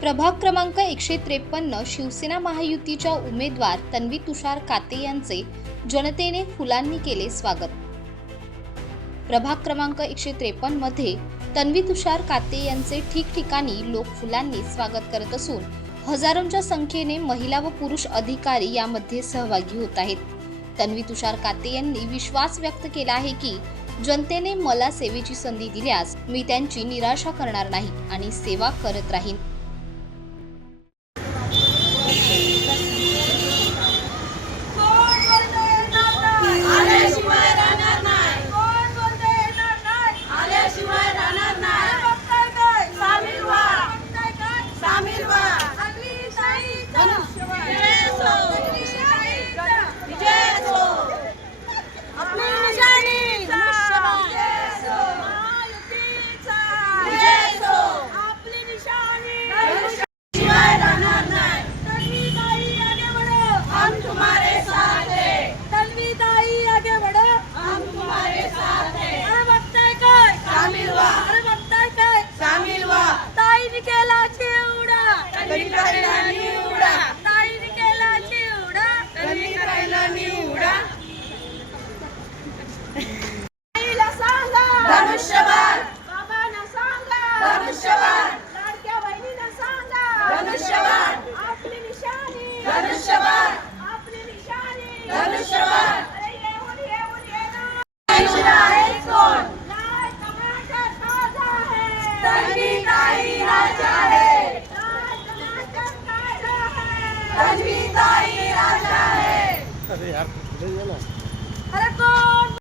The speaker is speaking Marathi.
प्रभाग क्रमांक एकशे त्रेपन्न शिवसेना महायुतीच्या उमेदवार तन्वी तुषार काते यांचे जनतेने फुलांनी केले स्वागत. प्रभाग क्रमांक एकशे त्रेपन्नमध्ये तन्वी तुषार काते यांचे ठिकठिकाणी लोक फुलांनी स्वागत करत असून हजारोंच्या संख्येने महिला व पुरुष अधिकारी यामध्ये सहभागी होत आहेत. तन्वी तुषार काते यांनी विश्वास व्यक्त केला आहे की जनतेने मला सेवेची संधी दिल्यास मी त्यांची निराशा करणार नाही आणि सेवा करत राहीन. ताईला निवडा? ताईने केला चिवडा तन्वी ताईला निवडा? ताईला सांगा. धनुष्यबाण. बाबांना सांगा. धनुष्यबाण. लाडक्या बहिणीला सांगा. धनुष्यबाण. आपली निशाणी. धनुष्यबाण. आपली निशाणी. धनुष्यबाण. अरे येऊन येऊन येणार. आहे कोण? लाल टमाटर ताजा है तन्वी ताई राजा है यार अरे तो